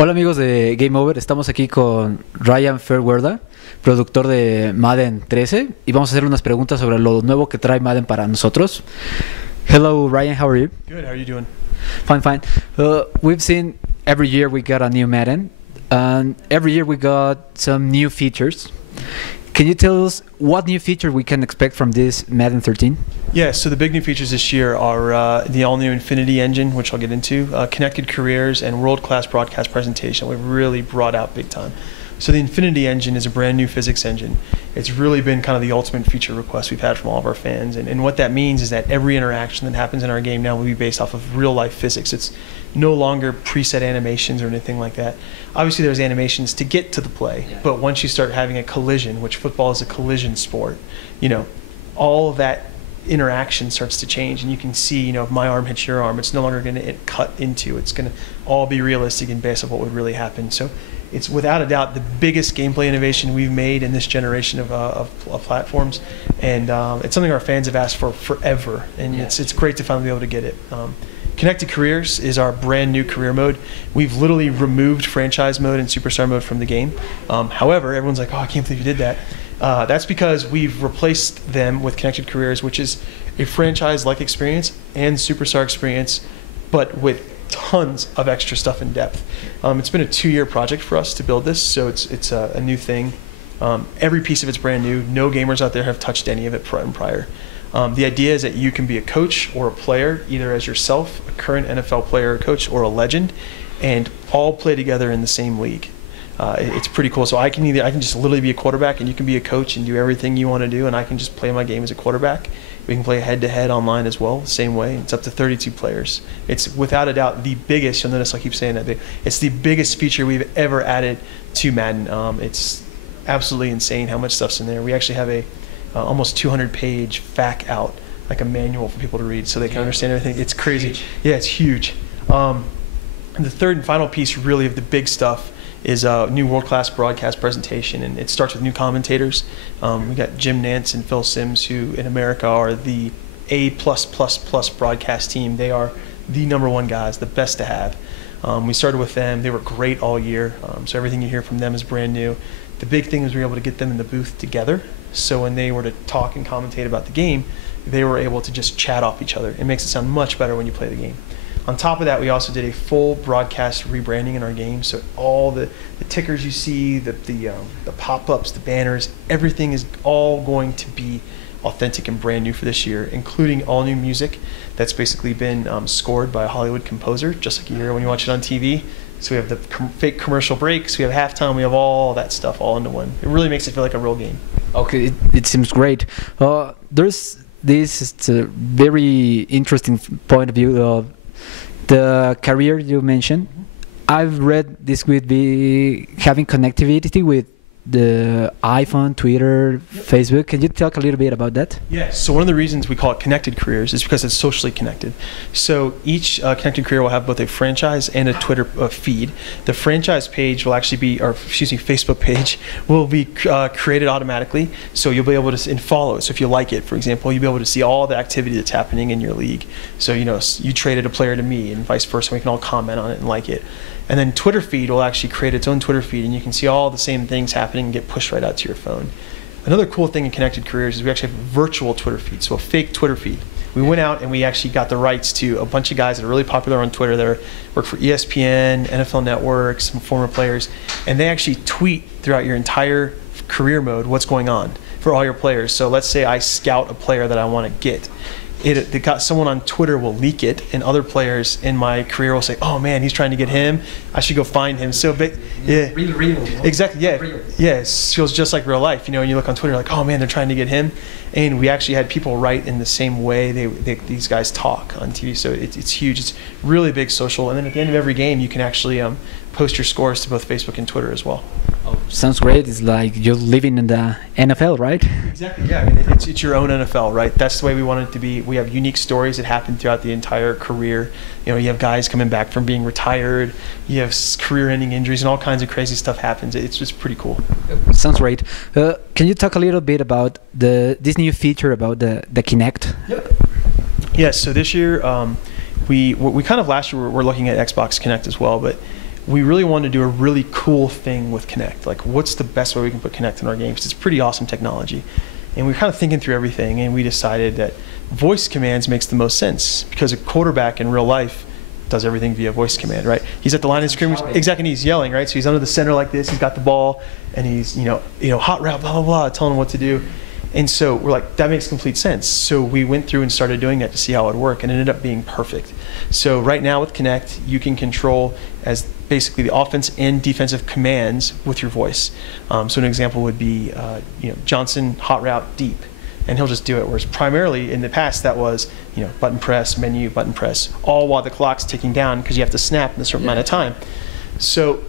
Hola amigos de GameOver, estamos aquí con Ryan Ferwerda, productor de Madden 13, y vamos a hacer unas preguntas sobre lo nuevo que trae Madden para nosotros. Hello Ryan, how are you? Good, how are you doing? Fine, fine. We've seen every year we got a new Madden, and every year we got some new features. Can you tell us what new feature we can expect from this Madden 13? Yeah, so the big new features this year are the all-new Infinity engine, which I'll get into, connected careers, and world-class broadcast presentation. We've really brought out big time. So the Infinity engine is a brand new physics engine. It's really been kind of the ultimate feature request we've had from all of our fans. And what that means is that every interaction that happens in our game now will be based off of real-life physics. It's no longer preset animations or anything like that. Obviously, there's animations to get to the play, but once you start having a collision, which football is a collision sport, you know, all of that interaction starts to change, and you can see, you know, if my arm hits your arm, it's no longer going to cut into. It's going to all be realistic and based on what would really happen. So it's without a doubt the biggest gameplay innovation we've made in this generation of platforms, and it's something our fans have asked for forever, and it's great to finally be able to get it. Connected Careers is our brand new career mode. We've literally removed franchise mode and superstar mode from the game. However, everyone's like, oh, I can't believe you did that. That's because we've replaced them with Connected Careers, which is a franchise-like experience and superstar experience, but with tons of extra stuff in depth. It's been a 2-year project for us to build this, so it's a new thing. Every piece of it's brand new. No gamers out there have touched any of it prior. The idea is that you can be a coach or a player, either as yourself, a current NFL player or coach, or a legend, and all play together in the same league. It's pretty cool. So I can just literally be a quarterback, and you can be a coach and do everything you want to do, and I can just play my game as a quarterback. We can play head-to-head online as well, the same way. It's up to 32 players. It's without a doubt the biggest. You'll notice I keep saying that. It's the biggest feature we've ever added to Madden. It's absolutely insane how much stuff's in there. We actually have a almost 200-page FAQ out, like a manual for people to read, so they can understand everything. It's crazy. Yeah, it's huge. And the third and final piece, really, of the big stuff is a new world-class broadcast presentation, and it starts with new commentators. We got Jim Nantz and Phil Simms, who in America are the A+++ broadcast team. They are the #1 guys, the best to have. We started with them. They were great all year, so everything you hear from them is brand new. The big thing was we were able to get them in the booth together, so when they were to talk and commentate about the game, they were able to just chat off each other. It makes it sound much better when you play the game. On top of that, we also did a full broadcast rebranding in our game, so all the tickers you see, the pop-ups, the banners, everything is all going to be authentic and brand new for this year, including all new music that's basically been scored by a Hollywood composer, just like you hear when you watch it on TV. So we have the fake commercial breaks, we have halftime, we have all that stuff all into one. It really makes it feel like a real game. Okay, it seems great. There's this very interesting point of view of the career you mentioned. I've read this would be having connectivity with the iPhone, Twitter, Facebook. Can you talk a little bit about that? Yes. So one of the reasons we call it Connected Careers is because it's socially connected. So each Connected Career will have both a franchise and a Twitter feed. The franchise page will actually be, or excuse me, Facebook page will be created automatically. So you'll be able to follow it. So if you like it, for example, you'll be able to see all the activity that's happening in your league. So, you know, you traded a player to me and vice versa. We can all comment on it and like it. And then Twitter feed will actually create its own Twitter feed, and you can see all the same things happening and get pushed right out to your phone. Another cool thing in Connected Careers is we actually have a virtual Twitter feed, so a fake Twitter feed. We went out and we actually got the rights to a bunch of guys that are really popular on Twitter that work for ESPN, NFL Network, some former players, and they actually tweet throughout your entire career mode what's going on for all your players. So let's say I scout a player that I want to get. Someone on Twitter will leak it, and other players in my career will say, "Oh man, he's trying to get him. I should go find him." So, yeah, real. Exactly, yeah, yeah. It feels just like real life, you know. When you look on Twitter, like, "Oh man, they're trying to get him," and we actually had people write in the same way these guys talk on TV. So it's huge. It's really big social. And then at the end of every game, you can actually post your scores to both Facebook and Twitter as well. Oh, sounds great. It's like you're living in the NFL, right? Exactly, yeah. I mean, it's your own NFL, right? That's the way we want it to be. We have unique stories that happen throughout the entire career. You know, you have guys coming back from being retired. You have career-ending injuries, and all kinds of crazy stuff happens. It's just pretty cool. Sounds great. Can you talk a little bit about this new feature about the Kinect? Yep. Yes. So this year, we kind of last year we're looking at Xbox Kinect as well, but we really wanted to do a really cool thing with Kinect. Like, what's the best way we can put Kinect in our games? It's pretty awesome technology. And we were kind of thinking through everything, and we decided that voice commands makes the most sense, because a quarterback in real life does everything via voice command, right? He's at the line of scrimmage, exactly, and he's yelling, right? So he's under the center like this, he's got the ball, and he's, you know, hot route, blah, blah, blah, telling him what to do. And so we're like, that makes complete sense. So we went through and started doing that to see how it would work, and it ended up being perfect. So right now with Kinect, you can control as basically the offense and defensive commands with your voice. So an example would be, you know, Johnson, hot route, deep. And he'll just do it. Whereas primarily in the past that was, you know, button press, menu, button press, all while the clock's ticking down because you have to snap in a certain amount of time. So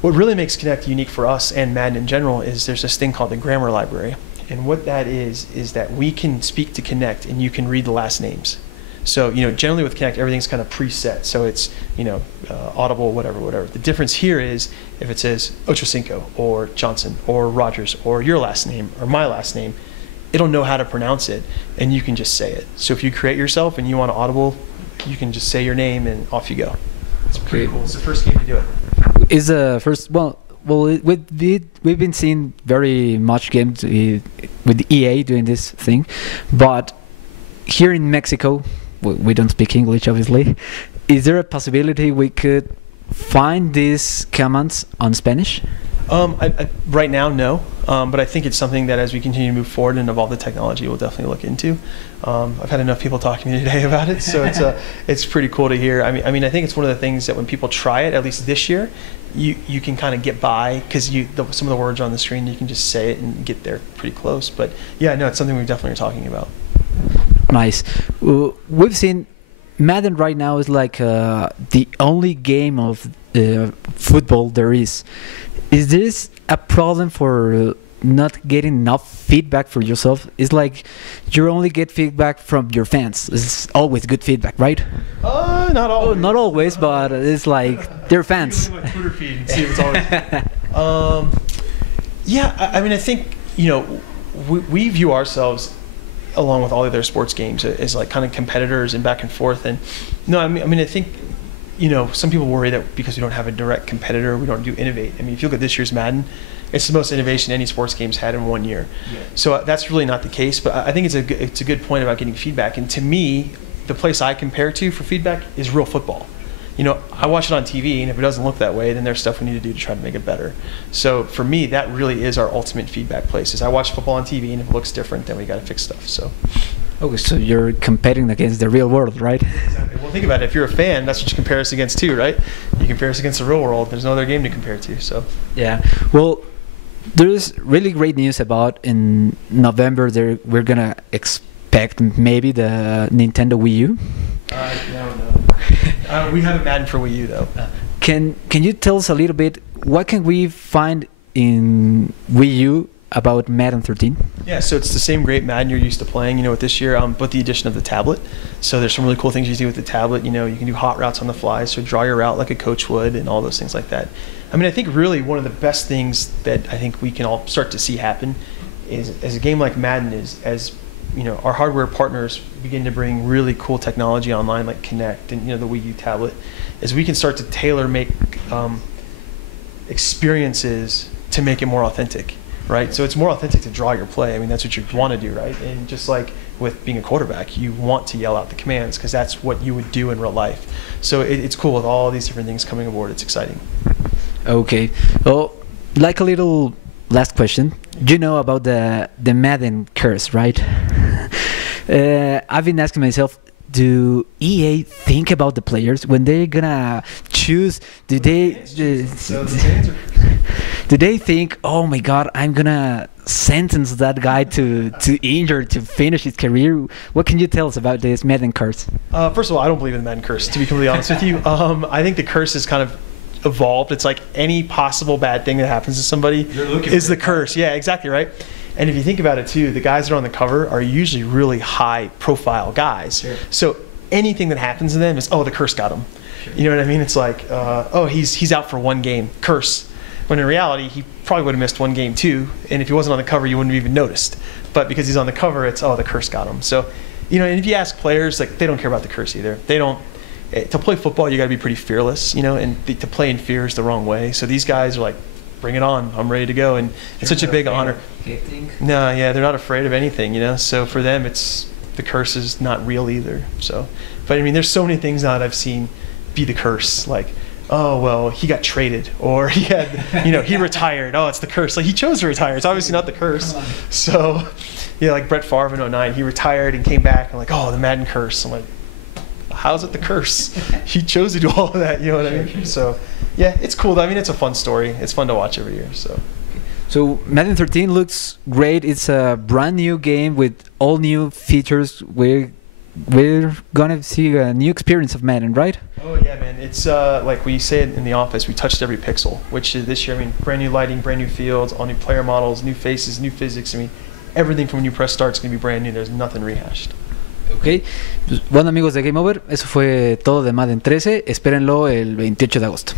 what really makes Kinect unique for us and Madden in general is there's this thing called the grammar library. And what that is that we can speak to Kinect and you can read the last names. So, you know, generally with Kinect, everything's kind of preset. So it's, you know, audible, whatever, whatever. The difference here is if it says Ochocinco or Johnson or Rogers or your last name or my last name, it'll know how to pronounce it, and you can just say it. So if you create yourself and you want to audible, you can just say your name and off you go. It's pretty cool. It's the first game to do it. Is the first, well, we've been seeing very much games with EA doing this thing, but here in Mexico, we don't speak English, obviously. Is there a possibility we could find these commands on Spanish? Right now, no. But I think it's something that as we continue to move forward and evolve the technology, we'll definitely look into. I've had enough people talking to me today about it, so it's pretty cool to hear. I mean, I think it's one of the things that when people try it, at least this year, you can kind of get by because some of the words are on the screen, you can just say it and get there pretty close. But yeah, no, it's something we definitely are talking about. Nice. We've seen Madden right now is like the only game of football there is. Is this a problem for not getting enough feedback for yourself? It's like you only get feedback from your fans. It's always good feedback, right? Not always. Oh, not always, but it's like they're fans. You can look at my Twitter feed and see if it's always. Yeah, I mean, I think, you know, we view ourselves along with all the other sports games as like kind of competitors and back and forth. And no, I mean, I think, you know, some people worry that because we don't have a direct competitor, we don't do innovate. I mean, if you look at this year's Madden, it's the most innovation any sports game's had in 1 year. Yeah. So that's really not the case. But I think it's a good point about getting feedback. And to me, the place I compare to for feedback is real football. You know, I watch it on TV, and if it doesn't look that way, then there's stuff we need to do to try to make it better. So for me, that really is our ultimate feedback place. Is I watch football on TV, and if it looks different, then we got to fix stuff. So. Okay, so you're competing against the real world, right? Exactly. Well, think about it. If you're a fan, that's what you compare us against too, right? You compare us against the real world. There's no other game to compare to. So. Yeah. Well, there's really great news about in November. We're gonna expect maybe the Nintendo Wii U. No. We have a Madden for Wii U though. Can you tell us a little bit what can we find in Wii U about Madden 13? Yeah, so it's the same great Madden you're used to playing, you know, with this year, but the addition of the tablet. So there's some really cool things you do with the tablet. You know, you can do hot routes on the fly, so draw your route like a coach would, and all those things like that. I mean, I think really one of the best things that I think we can all start to see happen is as a game like Madden is, as you know, our hardware partners begin to bring really cool technology online like Kinect and, you know, the Wii U tablet, is we can start to tailor make experiences to make it more authentic. Right, so it's more authentic to draw your play. I mean, that's what you want to do, right? And just like with being a quarterback, you want to yell out the commands because that's what you would do in real life. So it's cool with all these different things coming aboard. It's exciting. Okay. Well, like a little last question. You know about the Madden curse, right? I've been asking myself, do EA think about the players when they're gonna choose? Do they think, oh my God, I'm gonna sentence that guy to injure to finish his career? What can you tell us about this Madden curse? First of all, I don't believe in the Madden curse, to be completely honest with you. I think the curse is kind of evolved. It's like any possible bad thing that happens to somebody is the curse. Yeah, exactly right. And if you think about it too, the guys that are on the cover are usually really high profile guys. Sure. So anything that happens to them is, oh, the curse got him. Sure. You know what I mean? It's like, oh, he's out for one game, curse. When in reality, he probably would have missed one game too. And if he wasn't on the cover, you wouldn't have even noticed. But because he's on the cover, it's, oh, the curse got him. So, you know, and if you ask players, like, they don't care about the curse either. They don't, to play football, you got to be pretty fearless, you know, and to play in fear is the wrong way. So these guys are like, bring it on, I'm ready to go. And it's such a big honor. No, yeah, they're not afraid of anything, you know. So for them, it's, the curse is not real either. So, but I mean, there's so many things now that I've seen be the curse, like, oh, well, he got traded, or he had, you know, he retired. Oh, it's the curse. Like, he chose to retire. It's obviously not the curse. So, yeah, like Brett Favre in 2009, he retired and came back. I'm like, oh, the Madden curse. I'm like, how's it the curse? He chose to do all of that, you know what I mean? So, yeah, it's cool. I mean, it's a fun story. It's fun to watch every year. So Madden 13 looks great. It's a brand new game with all new features. We're gonna see a new experience of Madden, right? Oh yeah, man. It's like we say it in the office, we touched every pixel, which is this year, I mean, brand new lighting, brand new fields, all new player models, new faces, new physics. I mean, everything from when you press start is going to be brand new. There's nothing rehashed. Ok, pues, bueno amigos de GameOver, eso fue todo de Madden 13, espérenlo el 28 de agosto.